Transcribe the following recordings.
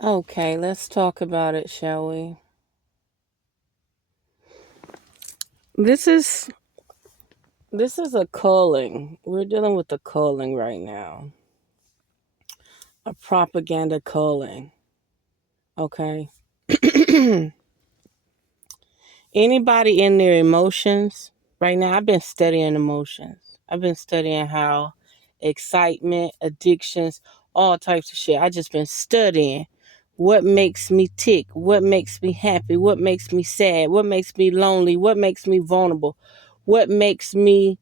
Okay, let's talk about it, shall we? This is this is a culling. We're dealing with a culling right now. A propaganda culling. Okay. Anybody in their emotions right now? I've been studying emotions. I've been studying how excitement, addictions, all types of shit. I just been studying what makes me tick, what makes me happy, what makes me sad, what makes me lonely, what makes me vulnerable, what makes me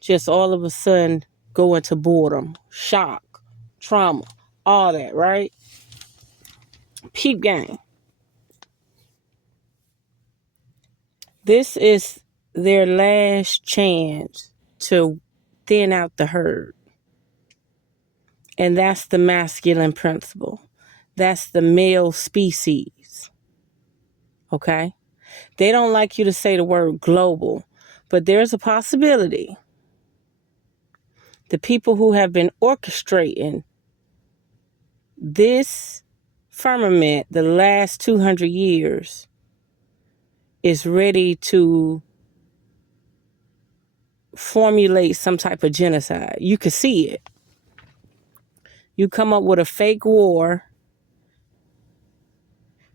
just all of a sudden go into boredom, shock, trauma, all that, right? Peep game. This is their last chance to thin out the herd. And that's the masculine principle. That's the male species. Okay? They don't like you to say the word global, but there's a possibility. The people who have been orchestrating this firmament the last 200 years is ready to formulate some type of genocide. You can see it. You come up with a fake war.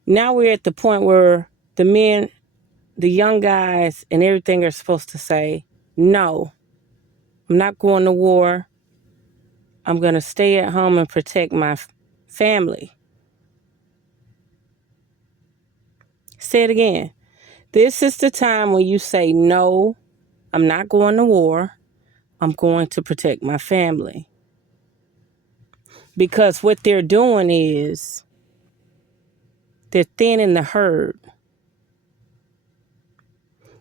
Now we're at the point where the men, the young guys, and everything are supposed to say, no, I'm not going to war. I'm going to stay at home and protect my family. Say it again. This is the time when you say, no, I'm not going to war. I'm going to protect my family. Because what they're doing is they're thinning the herd.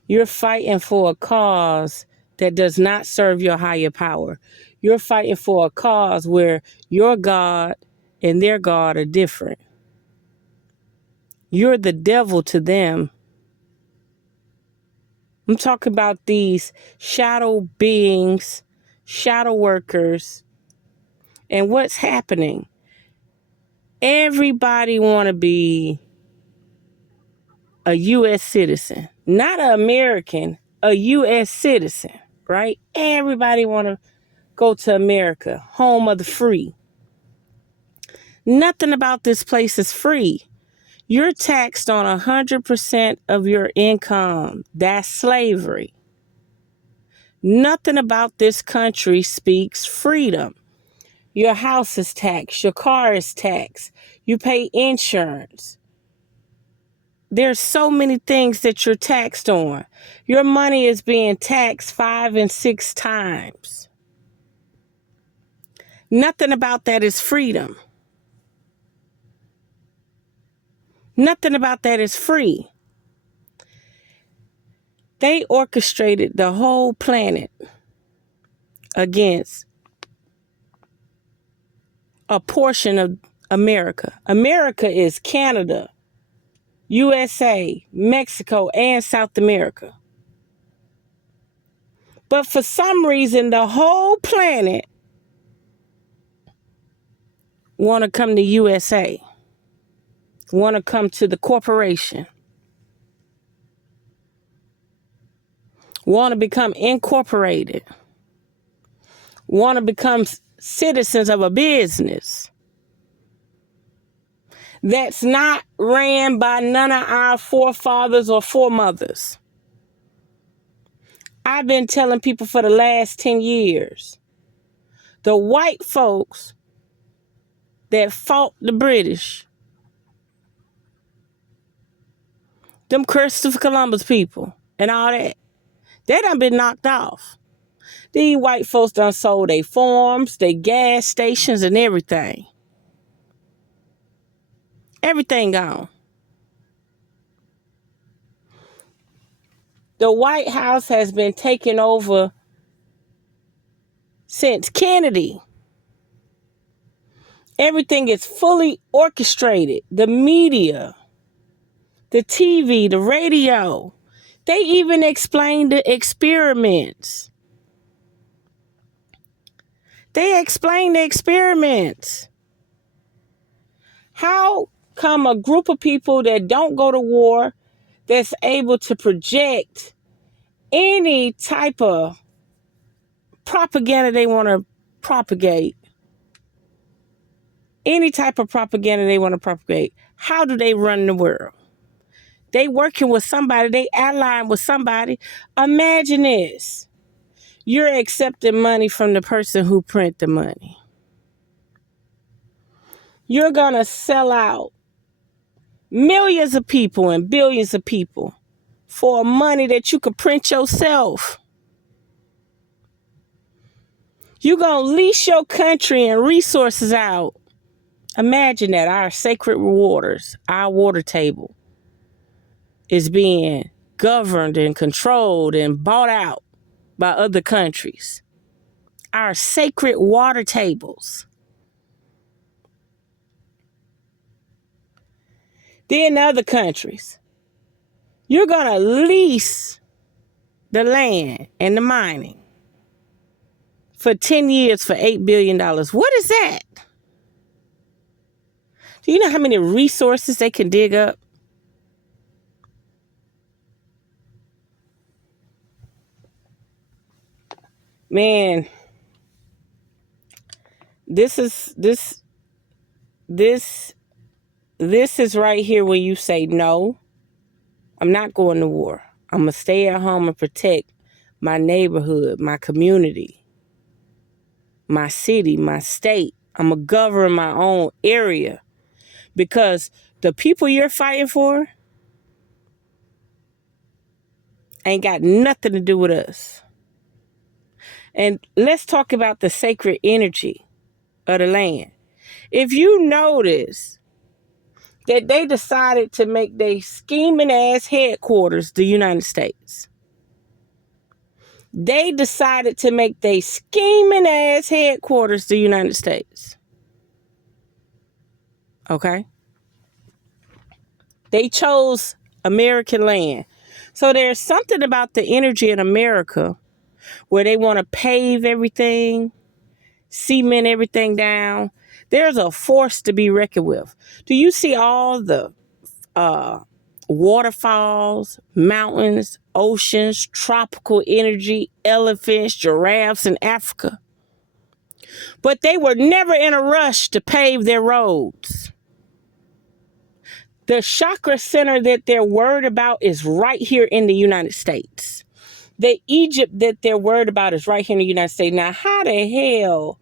You're fighting for a cause that does not serve your higher power. You're fighting for a cause where your God and their God are different. You're the devil to them. I'm talking about these shadow beings, shadow workers, and what's happening. Everybody want to be a U.S. citizen, not an American, a U.S. citizen, right? Everybody want to go to America, home of the free. Nothing about this place is free. You're taxed on 100% of your income. That's slavery. Nothing about this country speaks freedom. Your house is taxed. Your car is taxed. You pay insurance. There's so many things that you're taxed on. Your money is being taxed 5 and 6 times. Nothing about that is freedom. Nothing about that is free. They orchestrated the whole planet against a portion of America. America is Canada, USA, Mexico, and South America. But for some reason, the whole planet want to come to USA, want to come to the corporation, want to become incorporated, want to become citizens of a business that's not ran by none of our forefathers or foremothers. I've been telling people for the last 10 years, the white folks that fought the British, them Christopher Columbus people and all that, they done been knocked off. These white folks done sold their farms, their gas stations, and everything. Everything gone. The White House has been taken over since Kennedy. Everything is fully orchestrated. The media, the TV, the radio. They even explained the experiments. They explained the experiments. How come a group of people that don't go to war, that's able to project any type of propaganda they want to propagate, any type of propaganda they want to propagate, how do they run the world? They working with somebody, they allying with somebody. Imagine this. You're accepting money from the person who print the money. You're going to sell out millions of people and billions of people for money that you could print yourself. You're going to lease your country and resources out. Imagine that our sacred waters, our water table, is being governed and controlled and bought out by other countries. Our sacred water tables. Then other countries. You're going to lease the land and the mining for 10 years for $8 billion. What is that? Do you know how many resources they can dig up? Man, this is right here where you say, no, I'm not going to war. I'm going to stay at home and protect my neighborhood, my community, my city, my state. I'm going to govern my own area, because the people you're fighting for ain't got nothing to do with us. And let's talk about the sacred energy of the land. If you notice that they decided to make their scheming ass headquarters the United States. They decided to make their scheming ass headquarters the United States. Okay? They chose American land. So there's something about the energy in America where they want to pave everything, cement everything down. There's a force to be reckoned with. Do you see all the waterfalls, mountains, oceans, tropical energy, elephants, giraffes in Africa? But they were never in a rush to pave their roads. The chakra center that they're worried about is right here in the United States. The Egypt that they're worried about is right here in the United States. Now, how the hell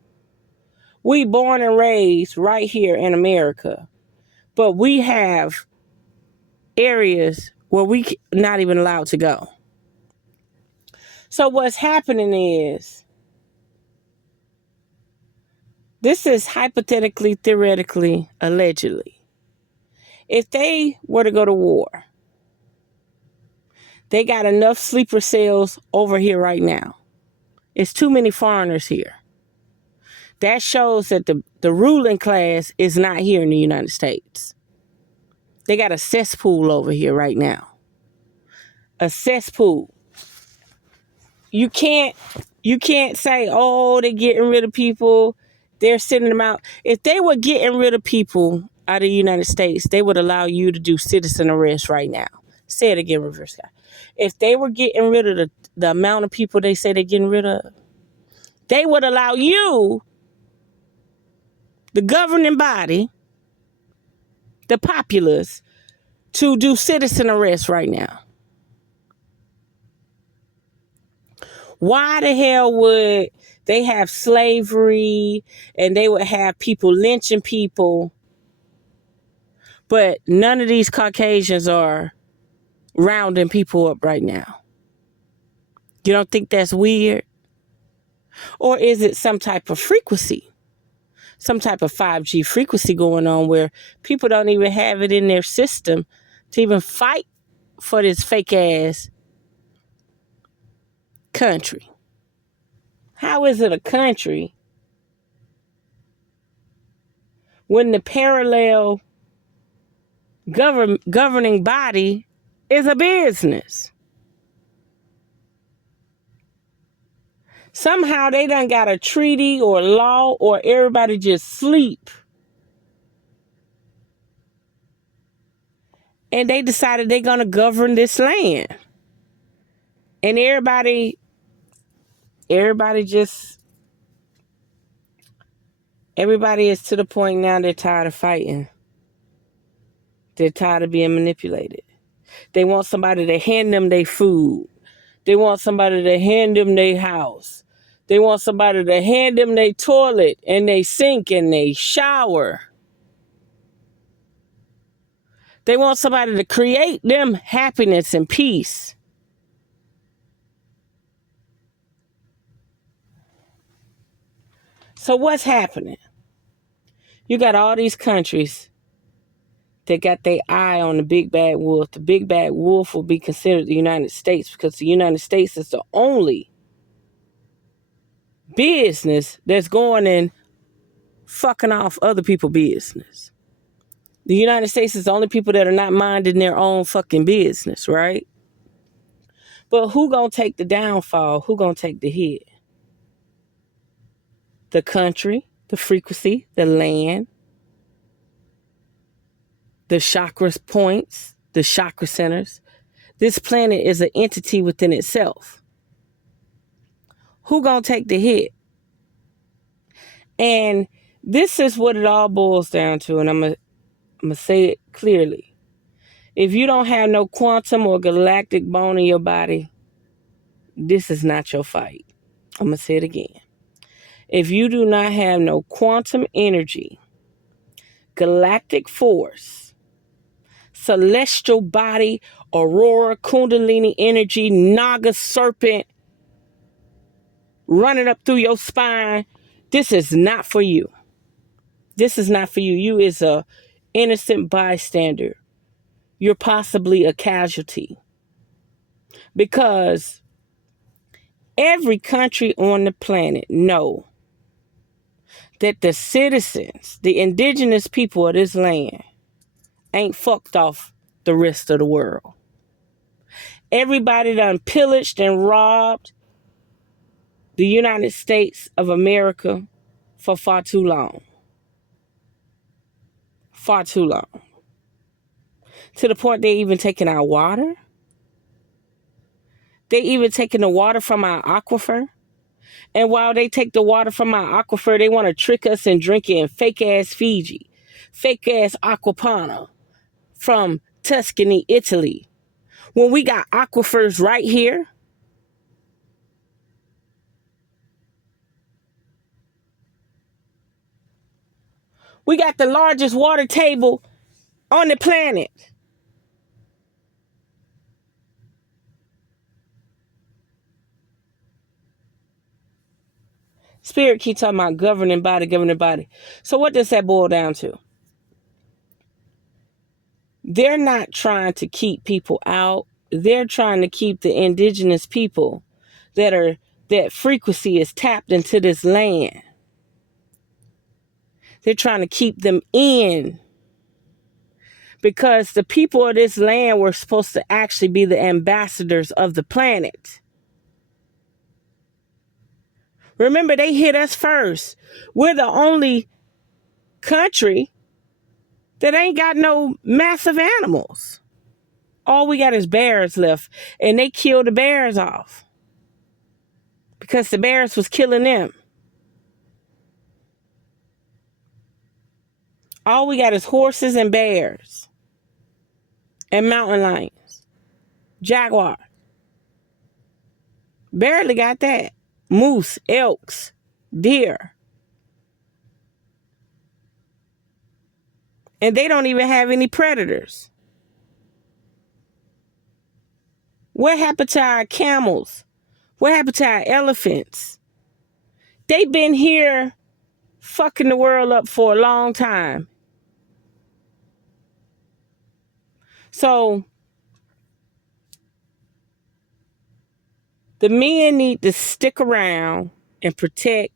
we born and raised right here in America, but we have areas where we not even allowed to go? So what's happening is, this is hypothetically, theoretically, allegedly. If they were to go to war, they got enough sleeper cells over here right now. It's too many foreigners here. That shows that the ruling class is not here in the United States. They got a cesspool over here right now. A cesspool. You can't say, oh, they're getting rid of people, they're sending them out. If they were getting rid of people out of the United States, they would allow you to do citizen arrest right now. Say it again, reverse guy. If they were getting rid of the amount of people they say they're getting rid of, they would allow you, the governing body, the populace, to do citizen arrest right now. Why the hell would they have slavery and they would have people lynching people, but none of these Caucasians are rounding people up right now? You don't think that's weird? Or is it some type of frequency? Some type of 5G frequency going on where people don't even have it in their system to even fight for this fake ass country? How is it a country when the parallel governing body is a business? Somehow they done got a treaty or law, or everybody just sleep And they decided they're going to govern this land. And everybody is to the point now they're tired of fighting. They're tired of being manipulated. They want somebody to hand them their food. They want somebody to hand them their house. They want somebody to hand them their toilet and their sink and their shower. They want somebody to create them happiness and peace. So what's happening? You got all these countries that got their eye on the big bad wolf. The big bad wolf will be considered the United States because the United States is the only business that's going and fucking off other people's business. The United States is the only people that are not minding their own fucking business, right? But who gonna take the downfall? Who gonna take the hit? The country, the frequency, the land, the chakra points, the chakra centers. This planet is an entity within itself. Who gonna take the hit? And this is what it all boils down to, and I'm gonna say it clearly. If you don't have no quantum or galactic bone in your body, this is not your fight. I'm gonna say it again. If you do not have no quantum energy, galactic force, celestial body, aurora, kundalini energy, naga serpent running up through your spine, this is not for you. This is not for you. You is a innocent bystander. You're possibly a casualty. Because every country on the planet know that the citizens, the indigenous people of this land, ain't fucked off the rest of the world. Everybody done pillaged and robbed the United States of America for far too long. Far too long. To the point they even taking our water. They even taking the water from our aquifer. And while they take the water from our aquifer, they want to trick us and drink it in fake-ass Fiji, fake-ass Aquapana from Tuscany, Italy. When we got aquifers right here, we got the largest water table on the planet. Spirit keep talking about governing body. So what does that boil down to? They're not trying to keep people out. They're trying to keep the indigenous people that frequency is tapped into this land. They're trying to keep them in. Because the people of this land were supposed to actually be the ambassadors of the planet. Remember, they hit us first. We're the only country that ain't got no massive animals. All we got is bears left. And they killed the bears off. Because the bears was killing them. All we got is horses and bears. And mountain lions. Jaguar. Barely got that. Moose, elks, deer. And they don't even have any predators. What happened to our camels? What happened to our elephants? They've been here fucking the world up for a long time. So the men need to stick around and protect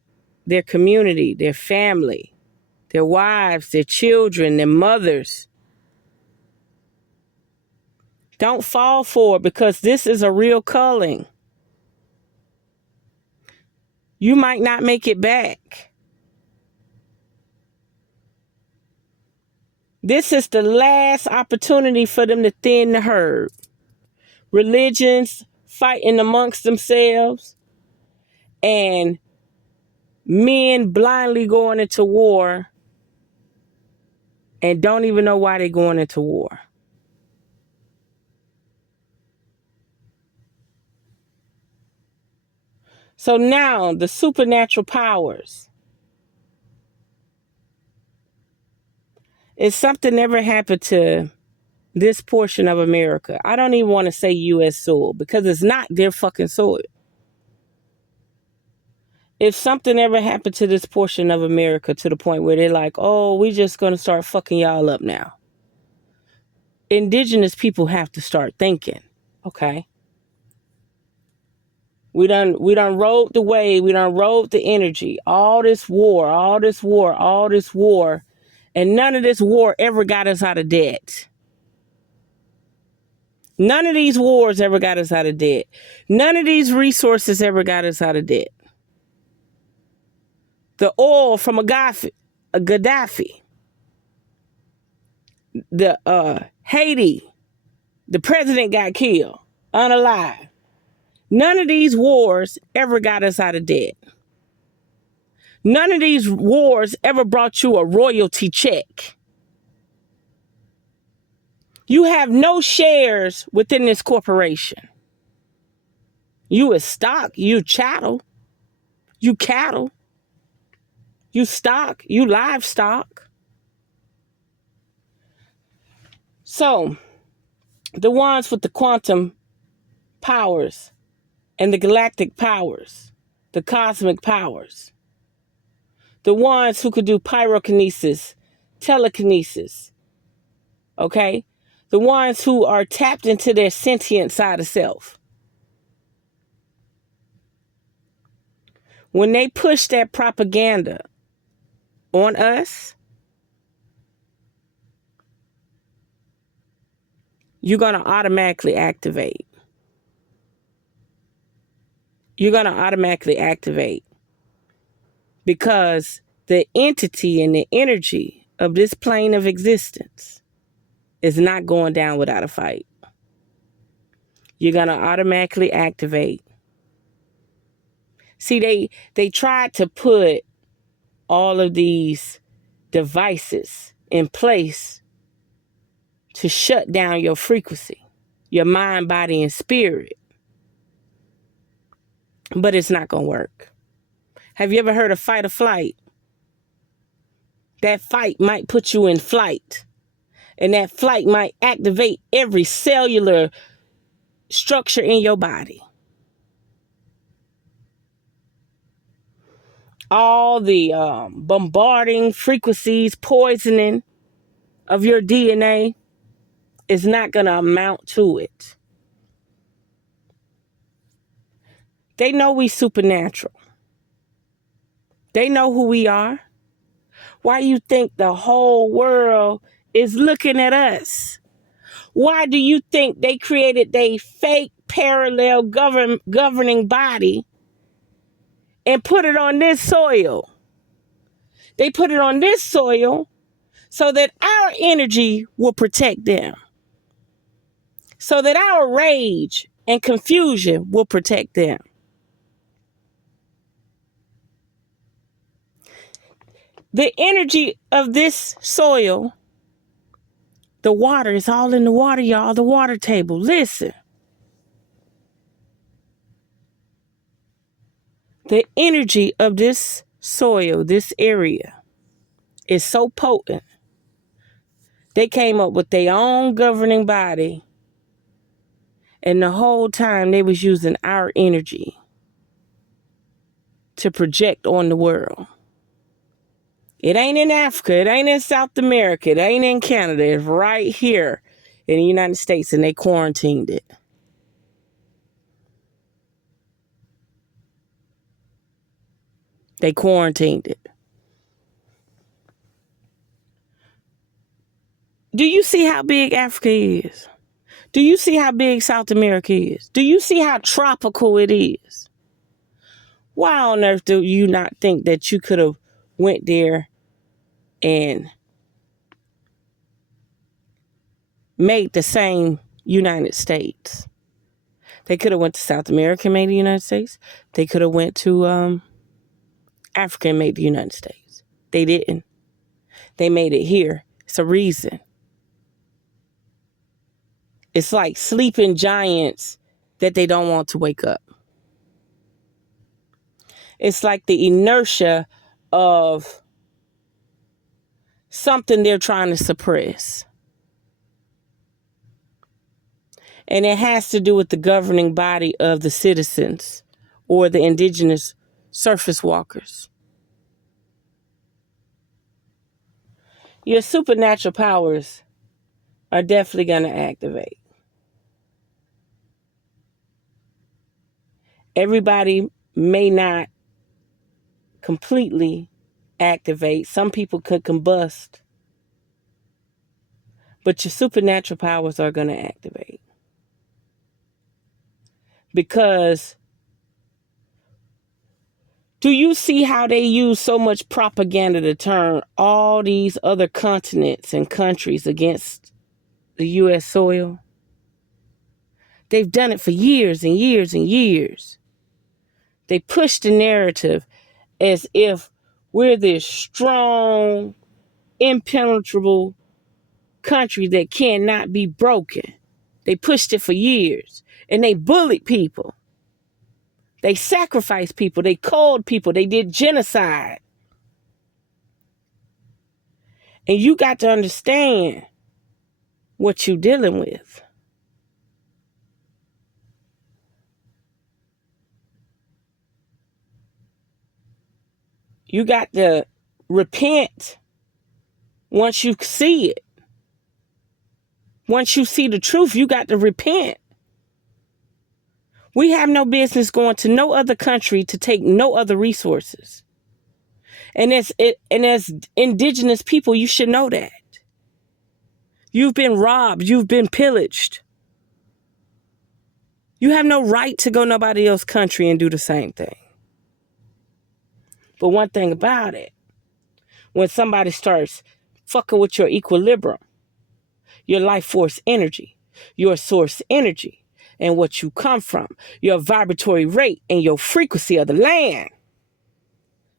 their community, their family, their wives, their children, their mothers. Don't fall for it because this is a real culling. You might not make it back. This is the last opportunity for them to thin the herd. Religions fighting amongst themselves and men blindly going into war and don't even know why they're going into war. So now the supernatural powers. If something ever happened to this portion of America, I don't even want to say U.S. soil because it's not their fucking soil. If something ever happened to this portion of America to the point where they're like, oh, we just going to start fucking y'all up now. Indigenous people have to start thinking, okay? We done rode the wave, we done rode the energy, all this war, and none of this war ever got us out of debt. None of these wars ever got us out of debt. None of these resources ever got us out of debt. The oil from a Gaddafi, the Haiti, the president got killed, unalive. None of these wars ever got us out of debt. None of these wars ever brought you a royalty check. You have no shares within this corporation. You is stock, you chattel, you cattle, you stock, you livestock. So, the ones with the quantum powers and the galactic powers, the cosmic powers, the ones who could do pyrokinesis, telekinesis, okay? The ones who are tapped into their sentient side of self. When they push that propaganda on us, you're going to automatically activate. You're going to automatically activate because the entity and the energy of this plane of existence is not going down without a fight. You're going to automatically activate. See, they tried to put all of these devices in place to shut down your frequency, your mind, body, and spirit. But it's not going to work. Have you ever heard of fight or flight? That fight might put you in flight. And that flight might activate every cellular structure in your body. All the bombarding frequencies, poisoning of your DNA is not going to amount to it. They know we supernatural. They know who we are. Why you think the whole world is looking at us? Why do you think they created a fake parallel governing body and put it on this soil? They put it on this soil so that our energy will protect them. So that our rage and confusion will protect them. The energy of this soil, the water is all in the water, y'all, the water table. Listen. The energy of this soil, this area, is so potent. They came up with their own governing body. And the whole time they was using our energy to project on the world. It ain't in Africa. It ain't in South America. It ain't in Canada. It's right here in the United States, and they quarantined it. They quarantined it. Do you see how big Africa is? Do you see how big South America is? Do you see how tropical it is? Why on earth do you not think that you could have went there and made the same United States. They could have went to South America and made the United States. They could have went to Africa and made the United States. They didn't. They made it here. It's a reason. It's like sleeping giants that they don't want to wake up. It's like the inertia of something they're trying to suppress. And it has to do with the governing body of the citizens or the indigenous surface walkers. Your supernatural powers are definitely going to activate. Everybody may not completely activate. Some people could combust. But your supernatural powers are going to activate. Because do you see how they use so much propaganda to turn all these other continents and countries against the U.S. soil? They've done it for years and years and years. They push the narrative as if we're this strong, impenetrable country that cannot be broken. They pushed it for years, and they bullied people. They sacrificed people. They killed people. They did genocide. And you got to understand what you're dealing with. You got to repent once you see it. Once you see the truth, you got to repent. We have no business going to no other country to take no other resources. And as indigenous people, you should know that. You've been robbed. You've been pillaged. You have no right to go nobody else's country and do the same thing. But one thing about it, when somebody starts fucking with your equilibrium, your life force energy, your source energy, and what you come from, your vibratory rate and your frequency of the land,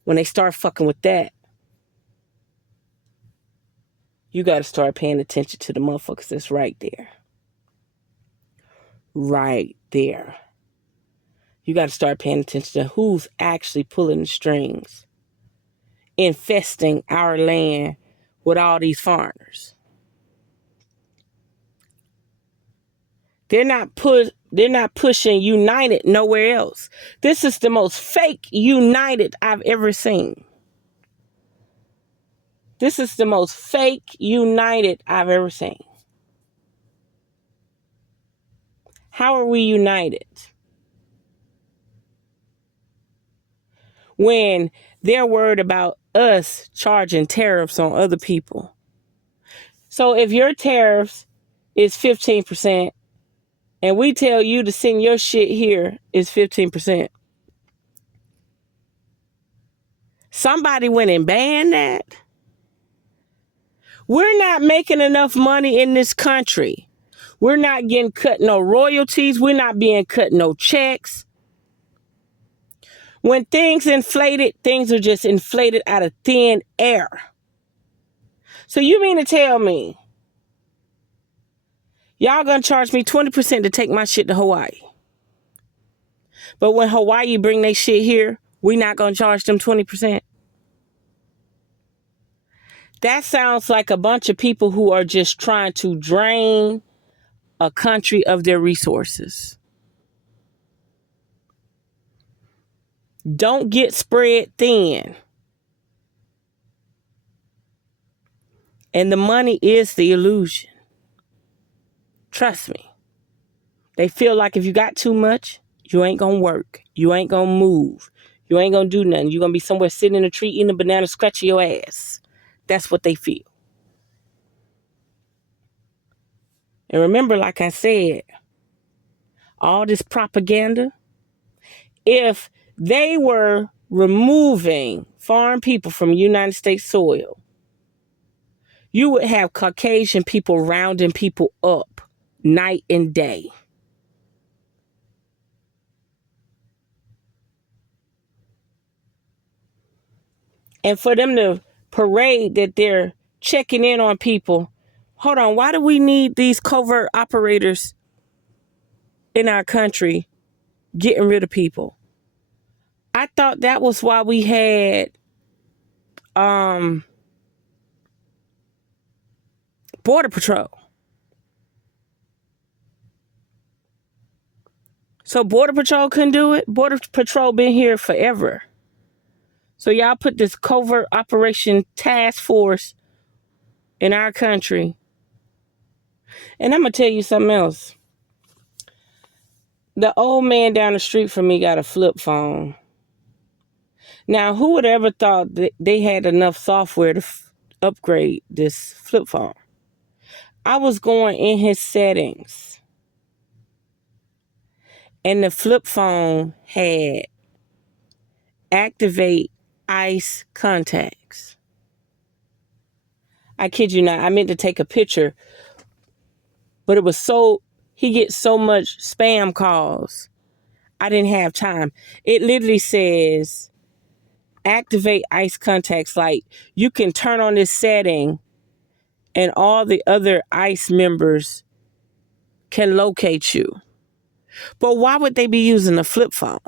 when they start fucking with that, you got to start paying attention to the motherfuckers that's right there. Right there. You got to start paying attention to who's actually pulling the strings, infesting our land with all these foreigners. They're not pushing united nowhere else. This is the most fake united I've ever seen. This is the most fake united I've ever seen. How are we united? When they're worried about us charging tariffs on other people. So if your tariffs is 15%, and we tell you to send your shit here is 15%. Somebody went and banned that. We're not making enough money in this country. We're not getting cut no royalties. We're not being cut no checks. When things inflated, things are just inflated out of thin air. So you mean to tell me y'all gonna charge me 20% to take my shit to Hawaii? But when Hawaii bring their shit here, we not gonna charge them 20%? That sounds like a bunch of people who are just trying to drain a country of their resources. Don't get spread thin. And the money is the illusion. Trust me. They feel like if you got too much, you ain't gonna work. You ain't gonna move. You ain't gonna do nothing. You're gonna be somewhere sitting in a tree eating a banana, scratching your ass. That's what they feel. And remember, like I said, all this propaganda, if they were removing foreign people from United States soil, You would have Caucasian people rounding people up night and day. And for them to parade that they're checking in on people, hold on, why do we need these covert operators in our country getting rid of people? I thought that was why we had Border Patrol. So Border Patrol couldn't do it? Border Patrol been here forever. So y'all put this covert operation task force in our country. And I'm going to tell you something else. The old man down the street from me got a flip phone. Now, who would ever thought that they had enough software to upgrade this flip phone? I was going in his settings, and the flip phone had activate ice contacts. I kid you not. I meant to take a picture, but it was he gets so much spam calls. I didn't have time. It literally says activate ice contacts. Like, you can turn on this setting and all the other ICE members can locate you. But why would they be using a flip phone?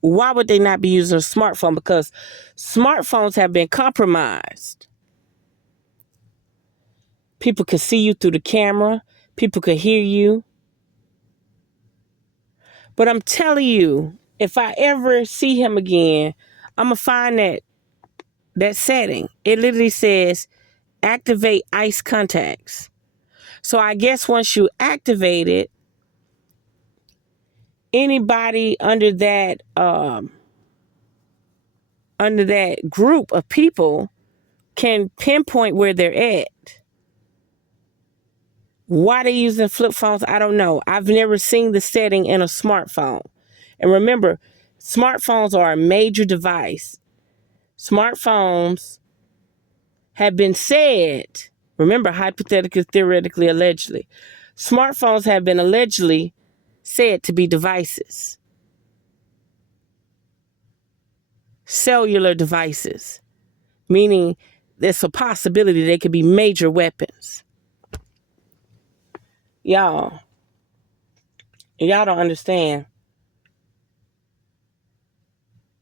Why would they not be using a smartphone? Because smartphones have been compromised. People could see you through the camera. People could hear you. But I'm telling you, if I ever see him again, I'm going to find that setting. It literally says activate ICE contacts. So I guess once you activate it, anybody under that group of people can pinpoint where they're at. Why they using flip phones, I don't know. I've never seen the setting in a smartphone. And remember, smartphones are a major device. Smartphones have been said, remember, hypothetically, theoretically, allegedly. Smartphones have been allegedly said to be devices. Cellular devices, meaning there's a possibility they could be major weapons. Y'all don't understand.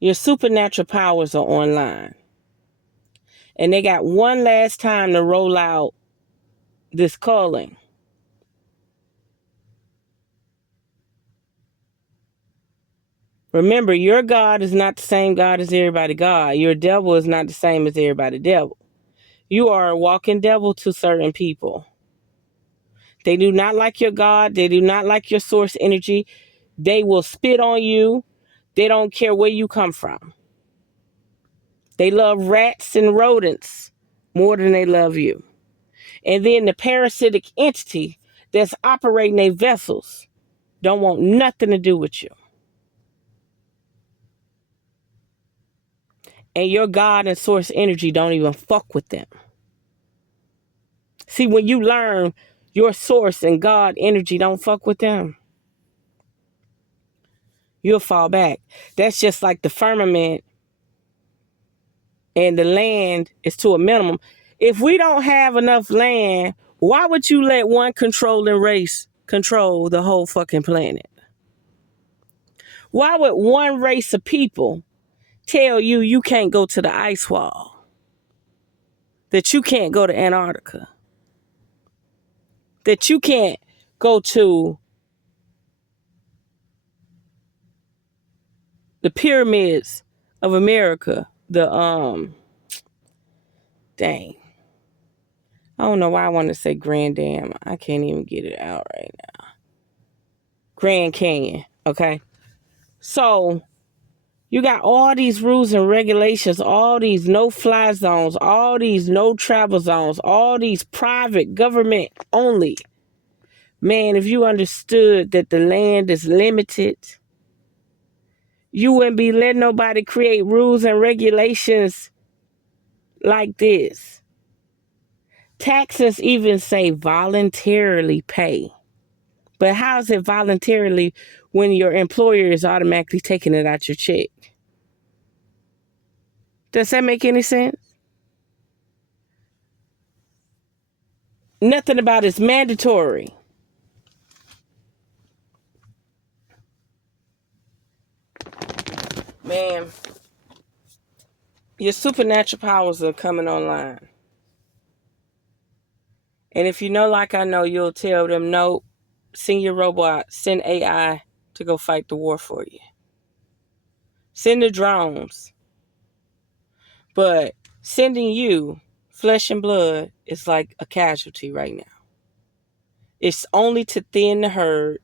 Your supernatural powers are online. And they got one last time to roll out this calling. Remember, your God is not the same God as everybody God. Your devil is not the same as everybody devil. You are a walking devil to certain people. They do not like your God. They do not like your source energy. They will spit on you. They don't care where you come from. They love rats and rodents more than they love you. And then the parasitic entity that's operating their vessels don't want nothing to do with you. And your God and source energy don't even fuck with them. See, when you learn your source and God energy don't fuck with them, you'll fall back. That's just like the firmament and the land is to a minimum. If we don't have enough land, why would you let one controlling race control the whole fucking planet? Why would one race of people tell you you can't go to the ice wall? That you can't go to Antarctica? That you can't go to the pyramids of America? Dang. I don't know why I want to say Grand Dam. I can't even get it out right now. Grand Canyon, okay? So, you got all these rules and regulations, all these no-fly zones, all these no-travel zones, all these private government only. Man, if you understood that the land is limited, you wouldn't be letting nobody create rules and regulations like this. Taxes even say voluntarily pay. But how is it voluntarily when your employer is automatically taking it out your check? Does that make any sense? Nothing about it's mandatory. Man, your supernatural powers are coming online. And if you know, like I know, you'll tell them, no, send your robot, send AI to go fight the war for you. Send the drones. But sending you, flesh and blood, is like a casualty right now. It's only to thin the herd,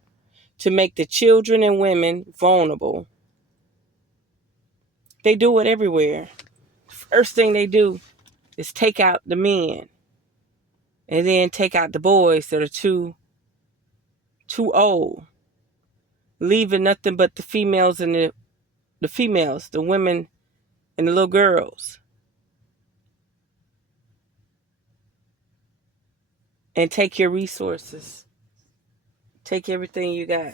to make the children and women vulnerable. They do it everywhere. First thing they do is take out the men and then take out the boys that are too old, leaving nothing but the females and the women and the little girls, and take your resources, take everything you got.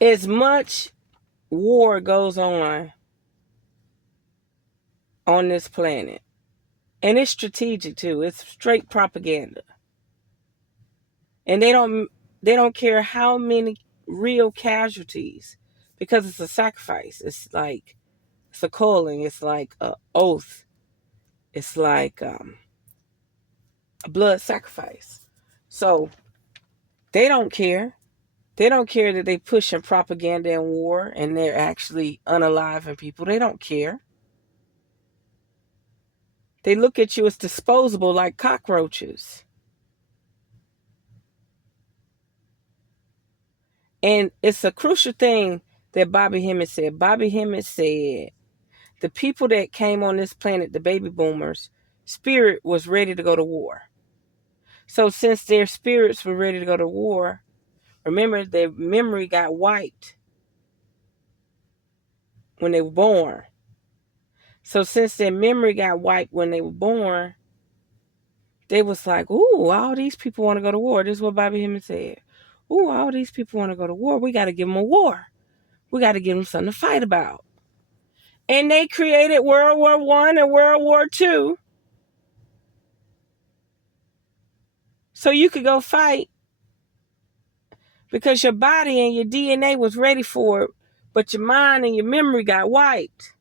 As much war goes on this planet, and it's strategic too. It's straight propaganda. And they don't care how many real casualties, because it's a sacrifice. It's like it's a calling. It's like an oath. It's like a blood sacrifice. So they don't care. They don't care that they pushing propaganda and war and they're actually unaliving people. They don't care. They look at you as disposable like cockroaches. And it's a crucial thing that Bobby Hemmett said. Bobby Hemmett said, the people that came on this planet, the baby boomers, spirit was ready to go to war. So since their spirits were ready to go to war, remember their memory got wiped when they were born. So since their memory got wiped when they were born, they was like, ooh, all these people want to go to war. This is what Bobby Hemmett said. Ooh, all these people want to go to war. We got to give them a war. We got to give them something to fight about. And they created World War I and World War II. So you could go fight because your body and your DNA was ready for it, but your mind and your memory got wiped.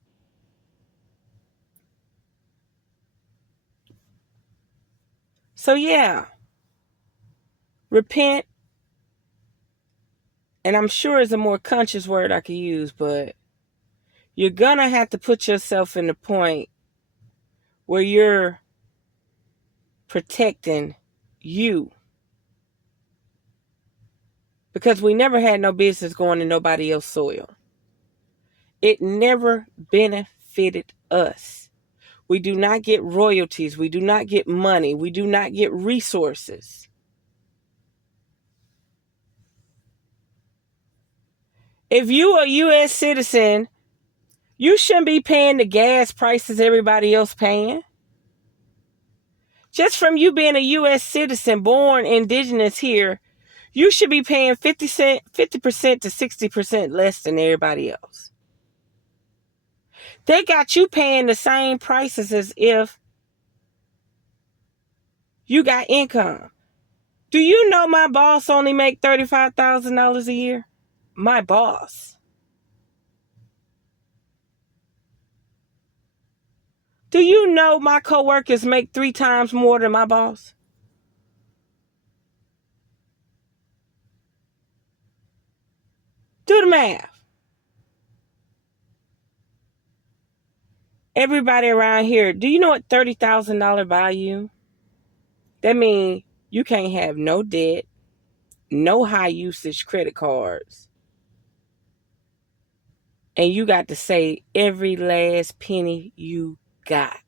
So yeah, repent, and I'm sure it's a more conscious word I could use, but you're gonna have to put yourself in the point where you're protecting you. Because we never had no business going to nobody else's soil. It never benefited us. We do not get royalties. We do not get money. We do not get resources. If you are a U.S. citizen, you shouldn't be paying the gas prices everybody else paying. Just from you being a U.S. citizen born indigenous here, you should be paying 50% to 60% less than everybody else. They got you paying the same prices as if you got income. Do you know my boss only make $35,000 a year? My boss. Do you know my coworkers make 3 times more than my boss? Do the math. Everybody around here, do you know what $30,000 value? That means you can't have no debt, no high usage credit cards, and you got to save every last penny you got.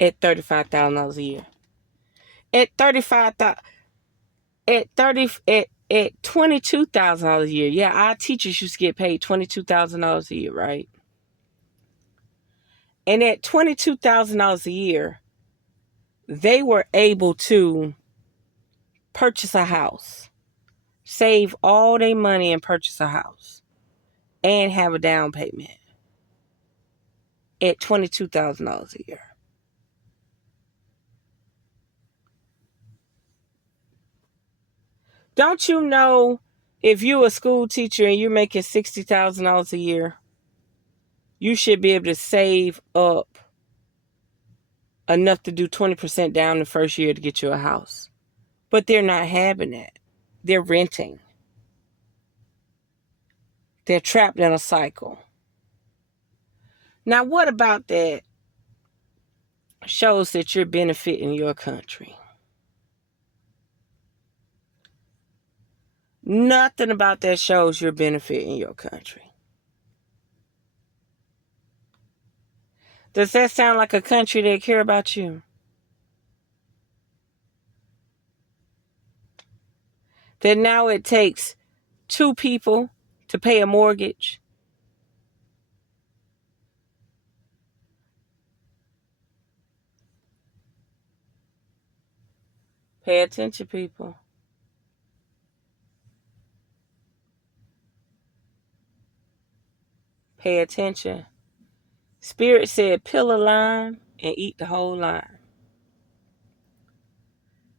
At $35,000 a year. At 35,000, at At $22,000 a year, yeah, our teachers used to get paid $22,000 a year, right? And at $22,000 a year, they were able to purchase a house, save all their money and purchase a house, and have a down payment at $22,000 a year. Don't you know, if you're a school teacher and you're making $60,000 a year, you should be able to save up enough to do 20% down the first year to get you a house. But they're not having it. They're renting. They're trapped in a cycle. Now, what about that shows that you're benefiting your country? Nothing about that shows you're benefiting your country. Does that sound like a country that care about you? That now it takes two people to pay a mortgage? Pay attention, people. Pay attention. Spirit said, peel a lime and eat the whole lime.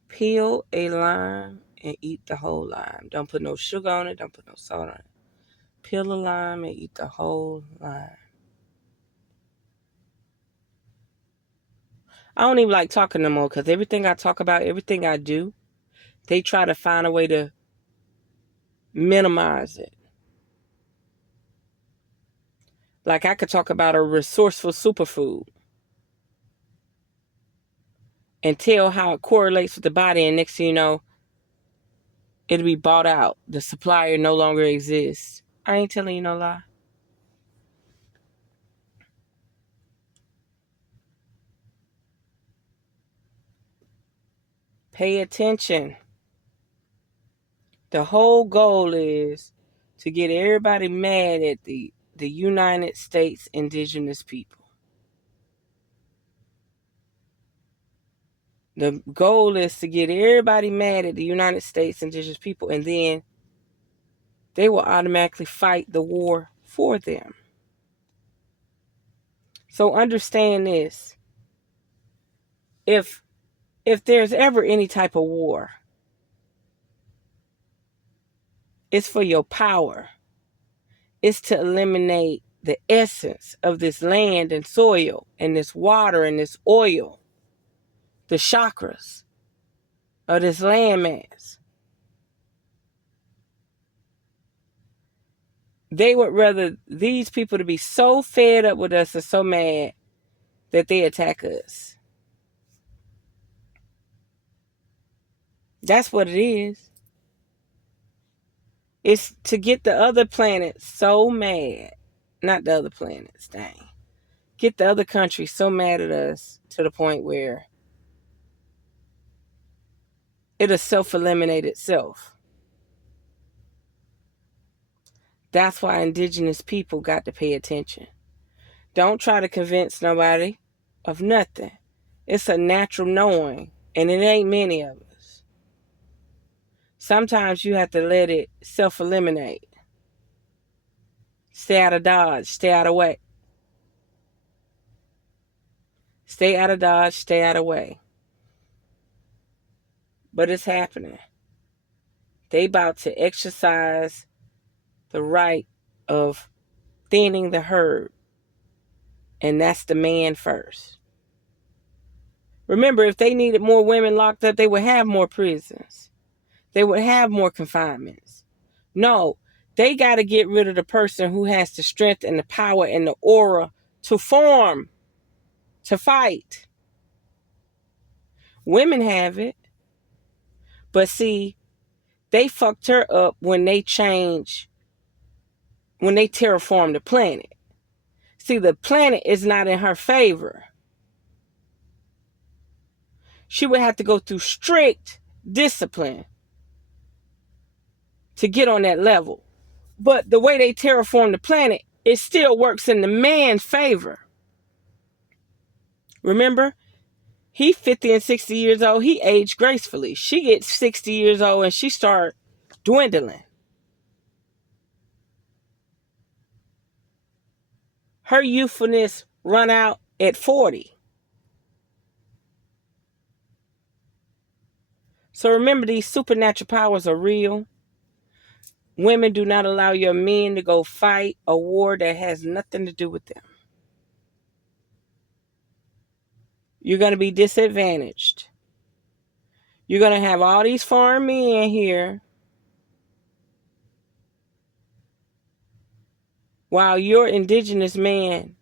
Peel a lime and eat the whole lime. Don't put no sugar on it. Don't put no salt on it. Peel a lime and eat the whole lime. I don't even like talking no more because everything I talk about, everything I do, they try to find a way to minimize it. Like I could talk about a resourceful superfood and tell how it correlates with the body, and next thing you know, it'll be bought out. The supplier no longer exists. I ain't telling you no lie. Pay attention. The whole goal is to get everybody mad at the United States indigenous people. The goal is to get everybody mad at the United States indigenous people, and then they will automatically fight the war for them. So understand this. If there's ever any type of war, it's for your power. It's to eliminate the essence of this land and soil and this water and this oil, the chakras of this landmass. They would rather these people to be so fed up with us and so mad that they attack us. That's what it is. It's to get the other planets so mad. Not the other planets, dang. Get the other countries so mad at us to the point where it'll self-eliminate itself. That's why indigenous people got to pay attention. Don't try to convince nobody of nothing. It's a natural knowing, and it ain't many of us. Sometimes you have to let it self-eliminate. Stay out of Dodge. Stay out of way. Stay out of Dodge. Stay out of way. But it's happening. They about to exercise the right of thinning the herd. And that's the man first. Remember, if they needed more women locked up, they would have more prisons. They would have more confinements. No, they got to get rid of the person who has the strength and the power and the aura to form, to fight. Women have it. But see, they fucked her up when they terraformed the planet. See, the planet is not in her favor. She would have to go through strict discipline. to get on that level. But the way they terraform the planet, it still works in the man's favor. Remember, he 50 and 60 years old. He aged gracefully. She gets 60 years old and she start dwindling. Her youthfulness run out at 40. So remember, these supernatural powers are real. Women, do not allow your men to go fight a war that has nothing to do with them. You're going to be disadvantaged. You're going to have all these foreign men here while your indigenous man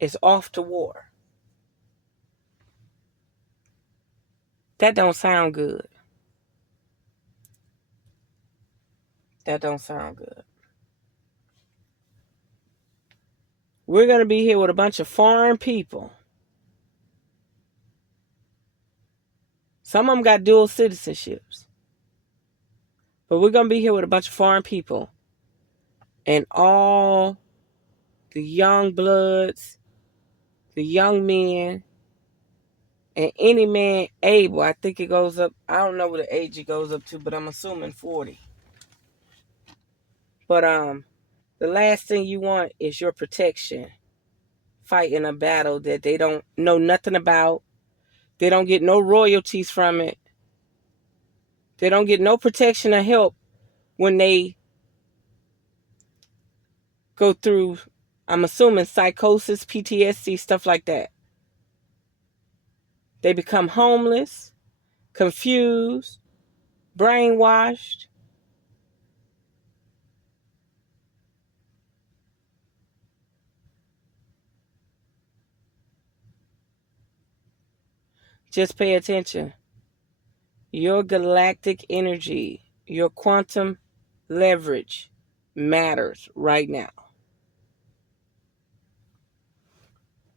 is off to war. That don't sound good. That don't sound good. We're going to be here with a bunch of foreign people. Some of them got dual citizenships. But we're going to be here with a bunch of foreign people. And all the young bloods, the young men, and any man able, I think it goes up, I don't know what the age it goes up to, but I'm assuming 40. But the last thing you want is your protection. Fighting a battle that they don't know nothing about. They don't get no royalties from it. They don't get no protection or help when they go through, I'm assuming, psychosis, PTSD, stuff like that. They become homeless, confused, brainwashed. Just pay attention. Your galactic energy, your quantum leverage matters right now.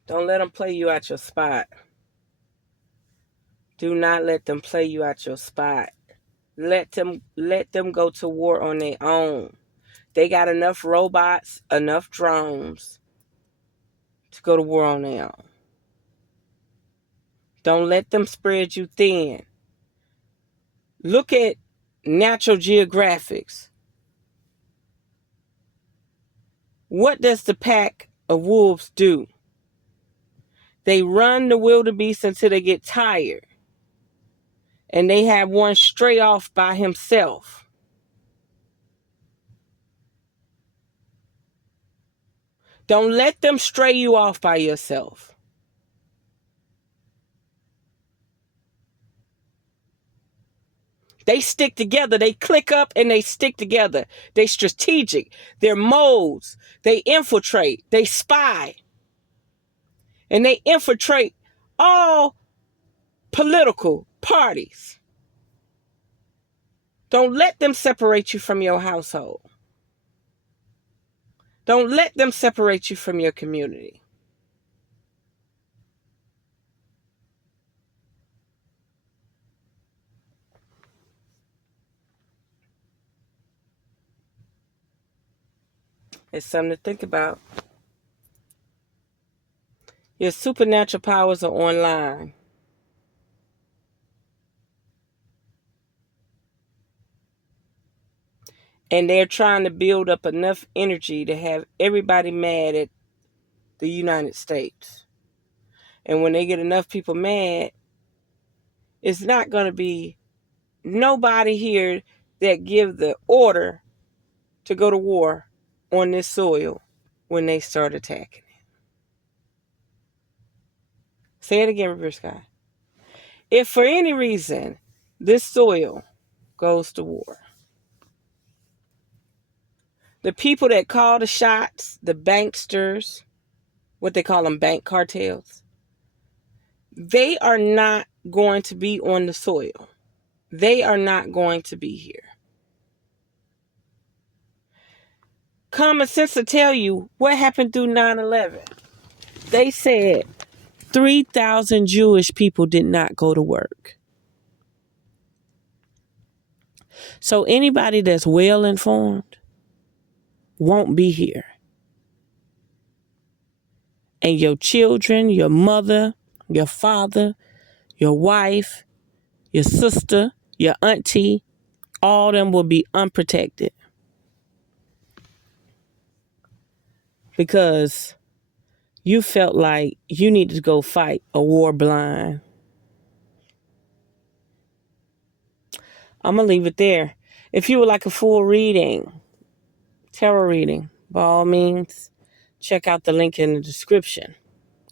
Don't let them play you out your spot. Do not let them play you out your spot. Let them go to war on their own. They got enough robots, enough drones to go to war on their own. Don't let them spread you thin. Look at Natural Geographics. What does the pack of wolves do? They run the wildebeest until they get tired. And they have one stray off by himself. Don't let them stray you off by yourself. They stick together. They click up and they stick together. They strategic. They're modes. They infiltrate. They spy. And they infiltrate all political parties. Don't let them separate you from your household. Don't let them separate you from your community. It's something to think about. Your supernatural powers are online. And they're trying to build up enough energy to have everybody mad at the United States. And when they get enough people mad, it's not going to be nobody here that give the order to go to war on this soil when they start attacking it. Say it again, revereskye. If for any reason this soil goes to war, the people that call the shots, the banksters, what they call them, bank cartels, they are not going to be on the soil. They are not going to be here. Common sense will tell you what happened through 9/11. They said 3,000 Jewish people did not go to work. So anybody that's well informed won't be here. And your children, your mother, your father, your wife, your sister, your auntie, all of them will be unprotected. Because you felt like you needed to go fight a war blind. I'm going to leave it there. If you would like a full reading, tarot reading, by all means, check out the link in the description.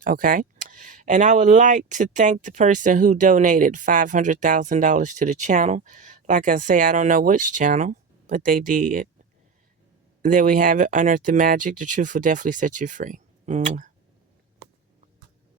Okay? And I would like to thank the person who donated $500,000 to the channel. Like I say, I don't know which channel, but they did. There we have it. Unearth the magic. The truth will definitely set you free. Mwah.